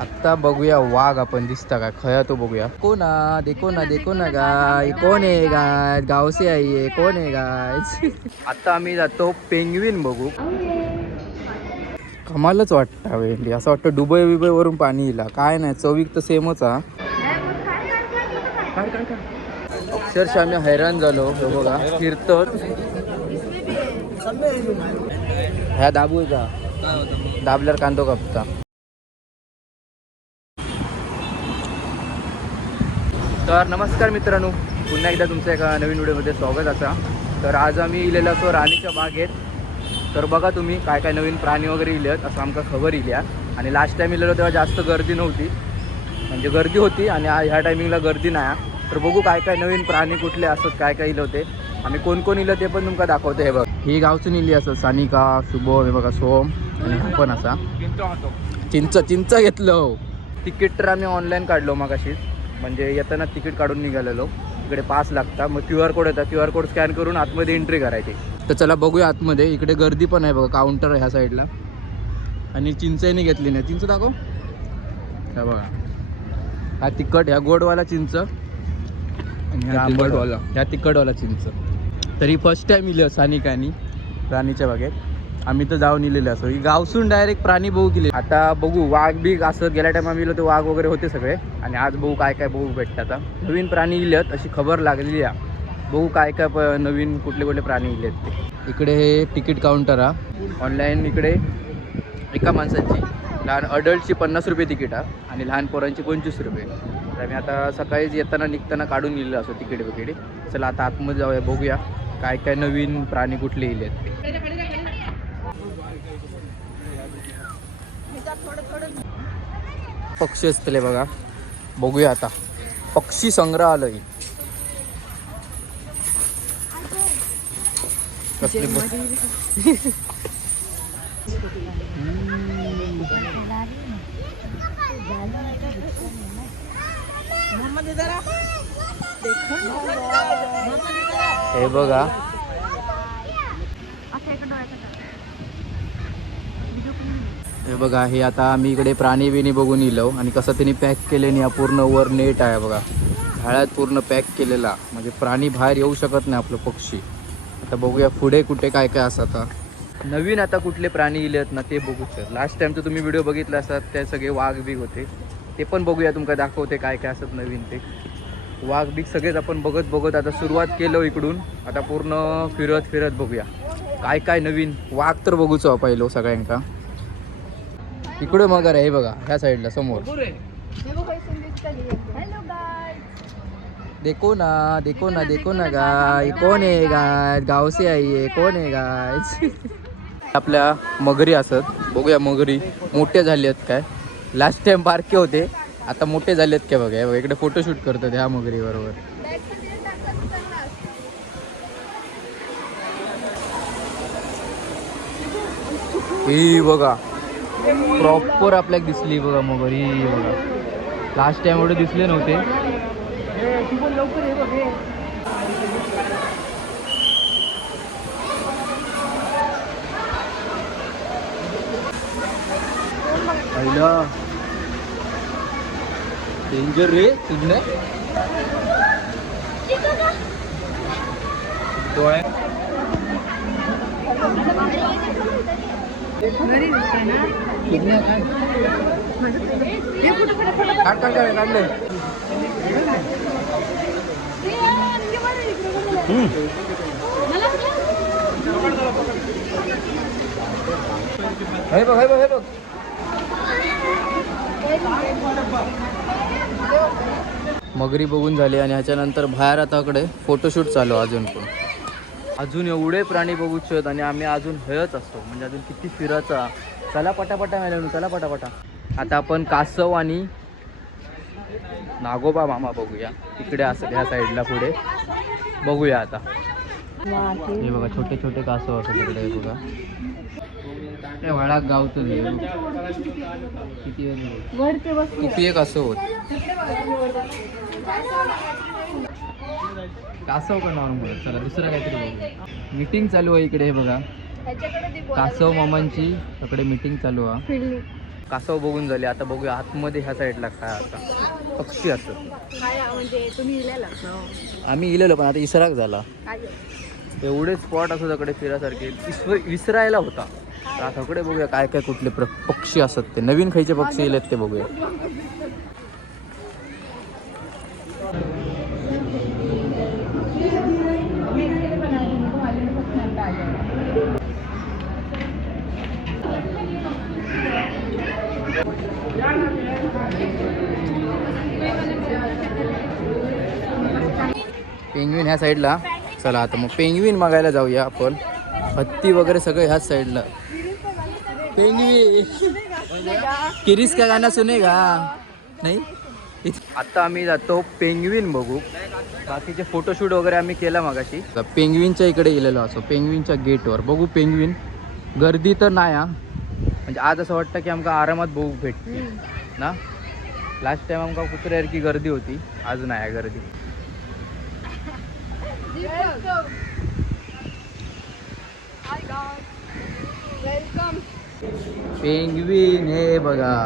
आता बघूया वाघ आपण दिसता का? खया तो बघूया. कोणा देखो ना देखो ना गाय? कोण आहे गाय? गावसे आहे. कोण आहे गाय? आता आम्ही जातो पेंगविन बघू. कमालच वाटतं वेंडी. असं वाटतं दुबई बिबई वरून पाणी येईल काय नाही चवीक तर सेमच हा. अक्षरशः आम्ही हैराण झालो. बघा फिरतो ह्या दाबूचा. दाबल्यावर कांदो कापता. तर नमस्कार मित्रांनो पुन्हा एकदा तुमचं एका नवीन व्हिडिओमध्ये स्वागत असा तर आज आम्ही इलेलो असो राणीच्या बागेत. तर बघा तुम्ही काय काय नवीन प्राणी वगैरे इलेत असं आमका खबर इल्या. आणि लास्ट टाइम इलेलो तेव्हा जास्त गर्दी नव्हती. म्हणजे गर्दी होती आणि ह्या टायमिंगला गर्दी नाही. तर बघू काय काय नवीन प्राणी कुठले असत काय काय इले होते. आम्ही कोण कोण इलं ते पण तुमका दाखवतो हे बघ. ही गावचून इली असं सानिका शुभम हे बघा सोम आणि हा पण असा. चिंच चिंच घेतलं हो. तिकीट तर आम्ही ऑनलाईन काढलो मग म्हणजे येताना तिकीट काढून निघालेलो. इकडे पास लागता. मग क्यू आर कोड येतात क्यू आर कोड स्कॅन करून आतमध्ये एंट्री करायची. तर चला बघूया आतमध्ये. इकडे गर्दी पण आहे बघा. काउंटर ह्या साईडला. आणि चिंचही घेतली नाही. चिंच दाखव. हा बघा. हा तिखट ह्या गोडवाला चिंच. आणि ह्या आंबटवाला ह्या तिखटवाला चिंच. तरी फर्स्ट टाइम इलं सानिकानी. राणीच्या बागेत. आम्ही तर जाऊन इलेले असो ही गावसून डायरेक्ट प्राणी बघू केले आता बघू वाघ बीग असं गेल्या टाइम आम्ही इलो ते वाघ वगैरे होते सगळे. आणि आज बघू काय काय बघू भेटतं आता नवीन प्राणी इलेत अशी खबर लागलेली आहे. बघू काय काय प- नवीन कुठले कुठले प्राणी इलेत ते. इकडे हे तिकीट काउंटर हा. ऑनलाईन इकडे एका माणसाची लहान अडल्टची पन्नास रुपये तिकीट हा. आणि लहान पोरांची पंचवीस रुपये. तर आम्ही आता सकाळीच येताना निघताना काढून इलेलं असो तिकीट वगैरे चला आता आतमध्ये जाऊया बघूया काय काय नवीन प्राणी कुठले इले आहेत ते. पक्षी असतले बघा. बघूया आता. पक्षी संग्रहालय. हे बघा. हे बघा हे आता आम्ही इकडे प्राणी बिणी बघून इलो आणि कसं त्यांनी पॅक केले नाही पूर्ण वर नेट आहे बघा. झाळ्यात पूर्ण पॅक केलेला. म्हणजे प्राणी बाहेर येऊ शकत नाही आपलं पक्षी. आता बघूया पुढे कुठे काय काय असं आता. नवीन आता कुठले प्राणी इले आहेत ना ते बघू सर. लास्ट तर तुम्ही व्हिडिओ बघितला असतात ते सगळे वाघ बिग होते. ते पण बघूया तुमका दाखवते काय काय असत नवीन ते. वाघ बिग सगळेच आपण बघत बघत आता सुरुवात केलं इकडून. आता पूर्ण फिरत फिरत बघूया. काय काय नवीन? वाघ तर बघूच हो पाहिलो सगळ्यांका. इकडे मग आहे हे बघा ह्या साईडला समोर. देखो ना देखो ना देखो ना गाय कोण आहे गाय गावसे आहे. कोण आहे गाय आपल्या मगरी असत. बघूया मगरी. मोठे झाले आहेत काय? लास्ट टाइम बारके होते. आता मोठे झाले आहेत काय बघा? हे बघा, इकडे फोटोशूट करतात ह्या मगरी बरोबर. ही बघा. प्रॉपर आपल्याला दिसली बघा मगरी ही बघा. लास्ट टाइम एवढे दिसले नव्हते. डेंजर रे तुझने तो हे बघ हे बघ हे बघ. मगरी बघून झाली आणि ह्याच्यानंतर बाहेर आता कडे फोटोशूट चालू अजून पण. अजून एवढे प्राणी बघू शकत आणि आम्ही अजून हयच असतो. म्हणजे अजून किती फिरायचा. चला पटापटा मॅडम चला पटापटा. आता आपण कासव आणि नागोबा मामा बघूया. इकडे असं ह्या साईडला पुढे. बघूया आता. हे बघा छोटे छोटे कासव असं तिकडे बघा. वाळात गावतो किती किती एक असं होत? कासव का नॉर्मल चला दुसरं काहीतरी बघू. मीटिंग चालू आहे इकडे हे बघा. कासव मामांची इकडे मीटिंग चालू आहे. कासव बघून झाले आता बघूया आतमध्ये ह्या साईडला काय आता पक्षी असत म्हणजे आम्ही इलेलो पण आता इसराक झाला. एवढे स्पॉट असो सगळे फिरासारखे विसर विसरायला होता. आता सगळे बघूया काय काय कुठले पक्षी असत ते. नवीन खायचे पक्षी येलेत ते बघूया. पेंग्विन ह्या साईडला. चला आता मग पेंग्विन मागायला जाऊया आपण. हत्ती वगैरे सगळं ह्याच साईडला. पेंग्विन. किरीस का गाणं सुने का? नाही? इथ- आता आम्ही जातो पेंग्विन बघू. बाकीचे फोटोशूट वगैरे आम्ही केला मागाशी. पेंग्विनच्या इकडे गेलेलो असो पेंग्विनच्या गेटवर. बघू पेंग्विन. गर्दी तर नाही हा. म्हणजे आज असं वाटतं की आमका आरामात बघू भेटते ना? लास्ट टाइम आमका कुत्र्यासारखी गर्दी होती आज नाही आहे गर्दी. वेलकम पेंग्विन हे बघा.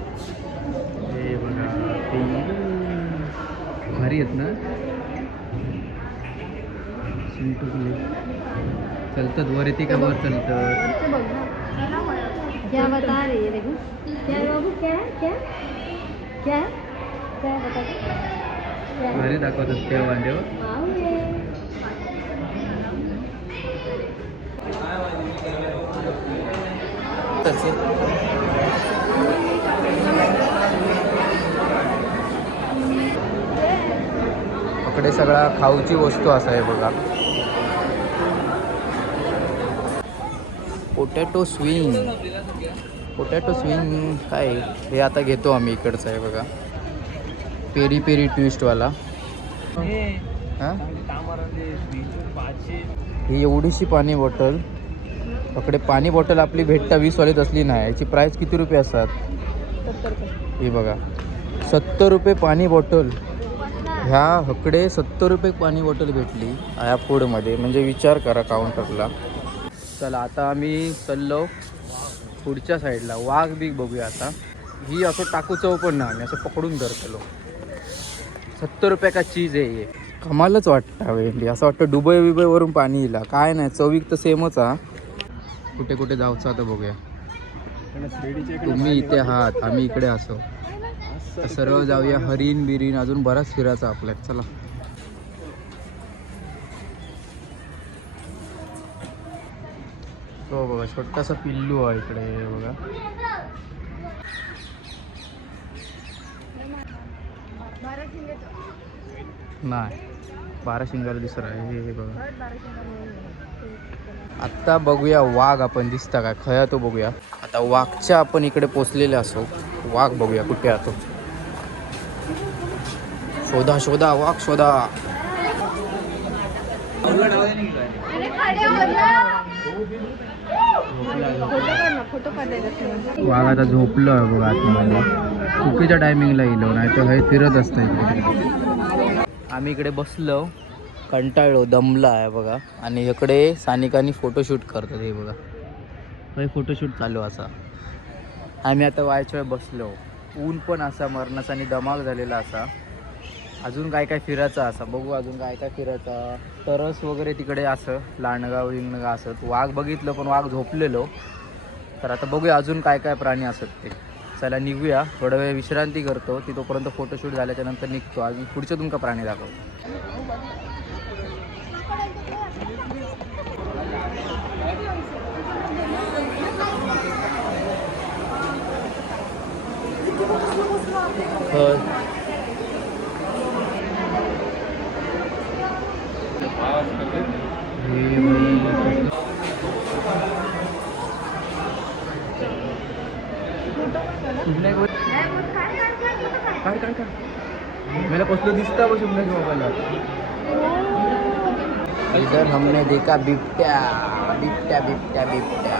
हे बघा भारी आहेत ना? चिंटुकले चलतात वर येते का वर चलतात क्या बता रही है देखो क्या बाबू क्या क्या क्या क्या बता क्या भारी दाखवतात त्या वांड्यावर माऊ है पकडे सगळा खाऊची वस्तू असा आहे बघा. पोटॅटो स्विंग पोटॅटो स्विंग काय? हे आता घेतो आम्ही इकडचं आहे बघा. पेरी पेरी ट्विस्टवाला हां ही? एवढीशी पाणी बॉटल पकडे पाणी बॉटल आपली भेटता वीस वालीत असली नाही. याची प्राईस किती रुपये असतात? हे बघा. सत्तर रुपये पाणी बॉटल. ह्या हकडे सत्तर रुपये पाणी बॉटल भेटली ह्या फूडमध्ये म्हणजे विचार करा काउंटरला चला आता आम्ही चाललो पुढच्या साईडला वाघ बीग बघूया आता. ही असं टाकू चव पण ना आम्ही असं पकडून धरतलो. सत्तर रुपये का चीज आहे हे? कमालच वाटतं वेंडी. असं वाटतं दुबई बिबईवरून पाणी येईल काय नाही चवीक तर सेमच हा. कुठे कुठे जाऊचं आता बघूया. तुम्ही इथे आहात आम्ही इकडे असो. तर सर्व जाऊया हरिण बिरीन अजून बराच फिरायचा आपल्यात. चला. हो बघा छोटासा पिल्लू आहे इकडे बघा. नाही. बारा शिंगाला दिसत आहे. हे हे बघा. आत्ता बघूया वाघ आपण दिसता काय? खया तो बघूया. आता वाघच्या आपण इकडे पोचलेले असो. वाघ बघूया कुठे आतो शोधा शोधा वाघ शोधा. वाघ आता झोपलो आहे बघा आतमध्ये. चुकीच्या टायमिंगला गेलो नाही तर हे फिरत असतं आम्ही इकडे बसलो. कंटाळलो दमला आहे बघा. आणि इकडे सानिकानी फोटोशूट करतात हे बघा. हे फोटोशूट चालू असा. आम्ही आता वायच्या बसलो. ऊन पण असा मरणाचा आणि दमाग झालेला असा. अजून काय काय फिरायचं असा बघू अजून काय काय फिरायचा. तरस वगैरे तिकडे असं लांडगाव विंगणगाव असत वाघ बघितलं पण वाघ झोपलेलो. तर आता बघूया अजून काय काय प्राणी असत ते. चला निघूया. थोडा वेळ विश्रांती करतो. ती तोपर्यंत फोटोशूट झाल्याच्यानंतर निघतो. आणि पुढचे तुमका प्राणी दाखवतो. गोल- काय काय काय? मला कसलं दिसता बघ शुभने मोबाईलला इधर हमने देखा बिबट्या बिबट्या बिबट्या बिबट्या.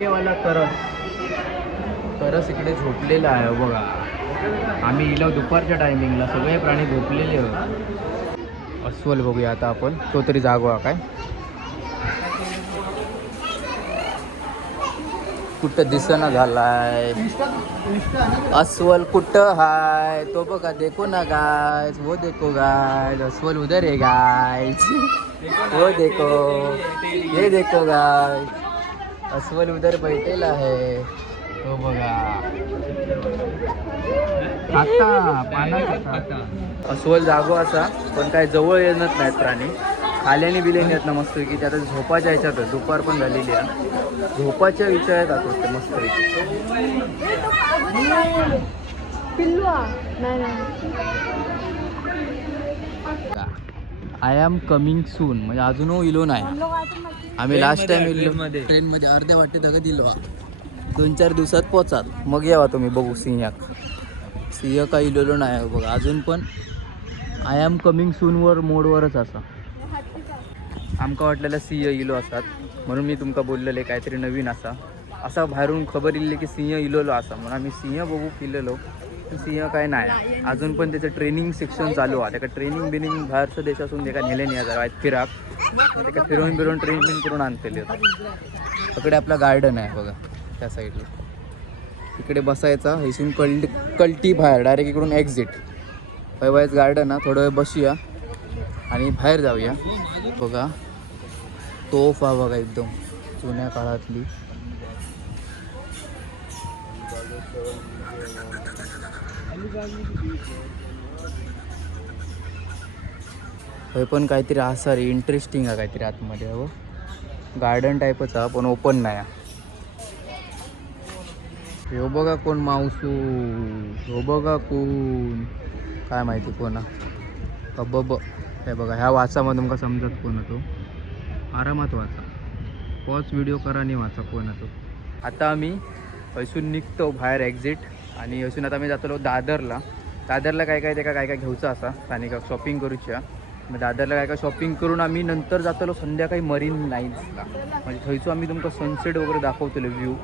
हे वाला तरस. तरस इकडे झोपलेला आहे बघा. आम्ही इलो दुपारच्या टायमिंगला सगळे प्राणी झोपलेले होते अस्वल बघूया आता आपण. तो तरी जागवा काय? कुठं दिसना झालाय. अस्वल कुठं हाय? तो बघा देखो ना गाय वो देखो गाय अस्वल उधर आहे गाय वो देखो. हे देखो गाय अस्वल उधर बैठेला आहे. तो बघा. आता पाना अस्वल जागो असा पण काय जवळ येणार नाहीत प्राणी. खाल्याने बिल्याने येत ना मस्त की त्यात झोपाच्या ह्याच्यातच दुपार पण झालेली आहे. झोपाच्या विषयात असतो मस्त पिल्लू आ. नाही नाही. आय एम कमिंग सून म्हणजे अजून इलो नाही. आम्ही लास्ट टाइम इलो ट्रेनमध्ये अर्ध्या वाटेत अगं दिलो. दोन चार दिवसात पोचाल मग यावा तुम्ही बघू सिंहाक. सिंह काय इलेलो नाही बघा. अजून पण आय एम कमिंग सूनवर मोडवरच असा. आमका वाटलेलं सिंह इलो असतात म्हणून मी तुमका बोललेले काहीतरी नवीन असा. असा बाहेरून खबर इल्ली की सिंह इलोलो असा म्हणून आम्ही सिंह बघू केलेलो. पण सिंह काय नाही. अजून पण त्याचं ट्रेनिंग सेक्शन चालू आहे. त्याका ट्रेनिंग बिनिंग बाहेरच्या देशातून त्याका नेले नाही जरा फिराक. मग त्याका फिरवून फिरवून ट्रेनिंग करून आणतेले तिकडे आपला गार्डन आहे बघा त्या साईडला तिकडे बसायचा. इथून कल्ट कल्टी बाहेर. डायरेक्ट इकडून एक्झिट पैवायच गार्डन आहे. थोडं वेळ बसूया. आणि बाहेर जाऊया. बघा. तोफ आहे बघा एकदम जुन्या काळातली. हे पण काहीतरी असा रे इंटरेस्टिंग आहे काहीतरी आतमध्ये हो. गार्डन टाईपच आहे पण ओपन नाही आहे. हो बघा कोण मावसू हो बघा कोण. काय माहिती कोणा. अब्ब हे बघा ह्या वाचामध्ये तुमका समजत कोण तो? आरामात वाचा पॉज व्हिडिओ करा आणि वाचा कोणाचं. आता आम्ही हयसून निघतो बाहेर एक्झिट आणि हसून आता आम्ही जातलो दादरला. दादरला काय काय ते काय काय घ्यायचं असा? स्थानिक शॉपिंग करूच्या. मग दादरला काय काय शॉपिंग करून आम्ही नंतर जातलो संध्याकाळी मरीन लाईन्सला म्हणजे थंयचो आम्ही तुमका सनसेट वगैरे दाखवतलो व्ह्यू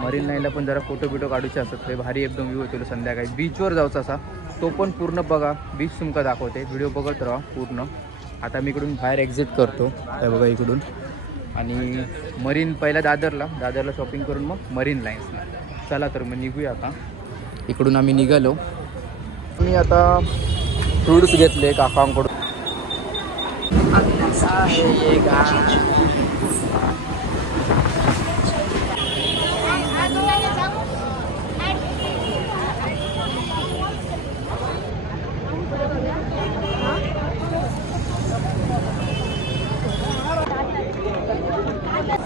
मरीन लाईनला पण जरा फोटो बिटो काढूचे असतात ते भारी एकदम व्ह्यू होतो संध्याकाळी. बीचवर जायचा असा. तो पण पूर्ण बघा. बीच तुमका दाखवते. व्हिडिओ बघत राहा पूर्ण. आता मी इकडून बाहेर एक्झिट करतो. हे बघा इकडून. आणि मरीन पहिला दादरला. दादरला शॉपिंग करून मग मरीन लाईन्सला चला तर मग निघूया आता. इकडून आम्ही निघालो. मी आता फ्रुट्स घेतले काकांकडून.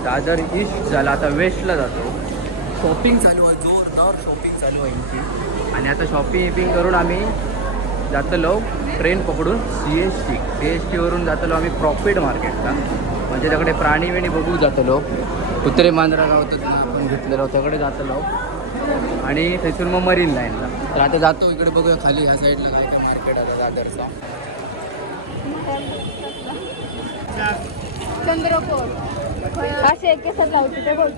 दादर ईस्ट झाला आता वेस्टला जातो. शॉपिंग चालू आहे जोरदार शॉपिंग चालू आहे यांची. आणि आता शॉपिंग विपिंग करून आम्ही जातलो ट्रेन पकडून C S T C S टीवरून जातलो आम्ही प्रॉफिट मार्केटला म्हणजे त्याकडे प्राणी बिणी बघू जातलो. कुत्रे मांजरा गाव आपण घेतलेलो त्याकडे जातलो. आणि थंयसून मग मरीन लाईनला तर आता जातो इकडे बघूया खाली ह्या साईडला काय काय मार्केट आता दादरचा. चंद्रपूर असे एक लावते ते बघ.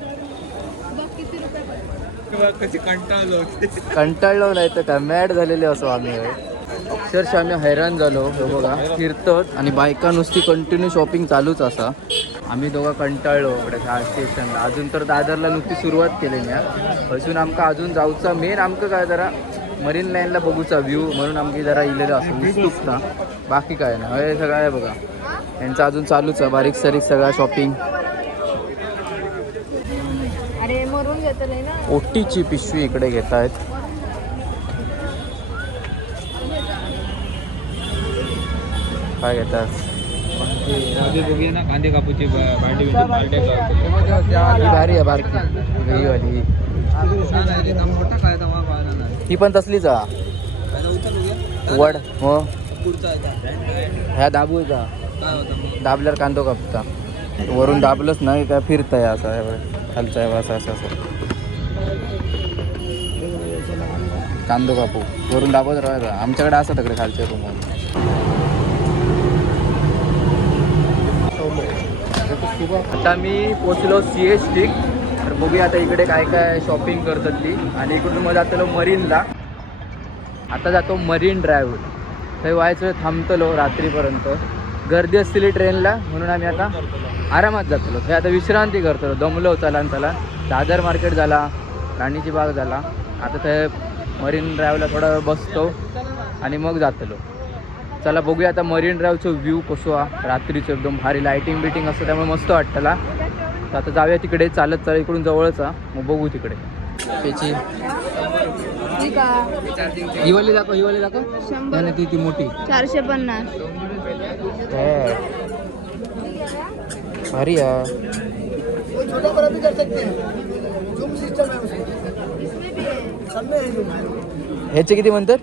कंटाळलो कंटाळलो नाही तर काय मॅड झालेले असो आम्ही. अक्षरशः आम्ही हैराण झालो हे बघा. फिरतत आणि बायका नुसती कंटिन्यू शॉपिंग चालूच असा. आम्ही दोघं कंटाळलो इकडे स्टेशनला अजून तर दादरला नुकती सुरुवात केलेली आहे अजून आमका अजून जाऊचा मेन आमचं काय जरा मरीन लाईनला बघूचा व्ह्यू म्हणून आमकी जरा इलेलं असं उत्सुकता बाकी काय ना हे सगळं आहे बघा. यांचं अजून चालूच आहे बारीक सारीक सगळा शॉपिंग अरे मरून घेतलंय ना ओटीची पिशवी इकडे घेत आहेत. काय घेतात? कांदे कापूची भारी आहे बारकी. गईवाली ही पण तसलीच वड हो ह्या दाबूचा काय दाबल्यावर कांदो कापता. वरून दाबलंच नाही काय फिरताय असं आहे बघ. आहे असं असं असं. कांदो कापू. वरून दाबत राहायचा आमच्याकडे असं तिकडे खालच्या रूम आता मी पोचलो सी एस टी तर बघूया आता इकडे काय काय शॉपिंग करतात ती. आणि इकडून मग जातलो मरीनला. आता जातो मरीन ड्राईव्ह थंय व्हायचं थांबतलो रात्रीपर्यंत. गर्दी असलेली ट्रेनला म्हणून आम्ही आता आरामात जातलो. हे आता विश्रांती करतलो. दमलो चला चला दादर मार्केट झाला राणीची बाग झाला. आता ते मरीन ड्राईव्हला थोडा वेळ बसतो आणि मग जातलो. चला बघूया आता मरीन ड्राईव्हचं व्ह्यू कसो रात्रीचं एकदम भारी लाईटिंग बिटिंग असतं त्यामुळे मस्त वाटतला तर आता जाऊया तिकडे चालत चालत इकडून जवळच हा मग बघू तिकडे. त्याची. हिवाली दाखव हिवाली दाखव. त्याने ती ती मोठी. चारशे पन्नास. भारी हा। ह्याचे किती म्हणतात?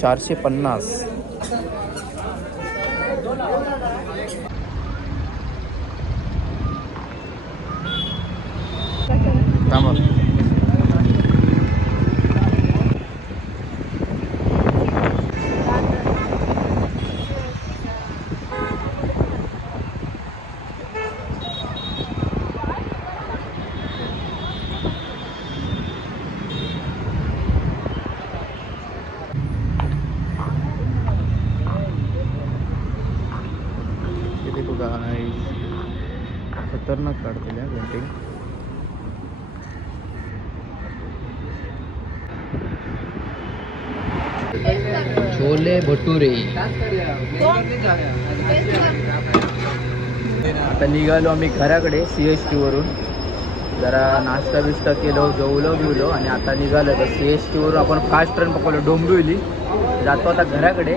चारशे पन्नास. थांबा. छोले भटुरे। आता निघालो आम्ही घराकडे सी एस टीवरून जरा नाश्ता बिस्ता केलो जेवलो बिवलो आणि आता निघालो. तर सी एस टीवरून आपण फास्ट ट्रेन पकडलो डोंबिवली. जातो आता घराकडे.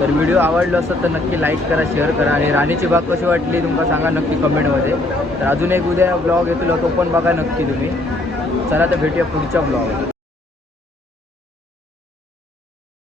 तर व्हिडिओ आवडलो असं तर नक्की लाईक करा शेअर करा. आणि राणीची बाग कशी वाटली तुमका सांगा नक्की कमेंटमध्ये तर अजून एक उद्या ब्लॉग येतो तो पण बघा नक्की तुम्ही. चला तर भेटूया पुढच्या ब्लॉग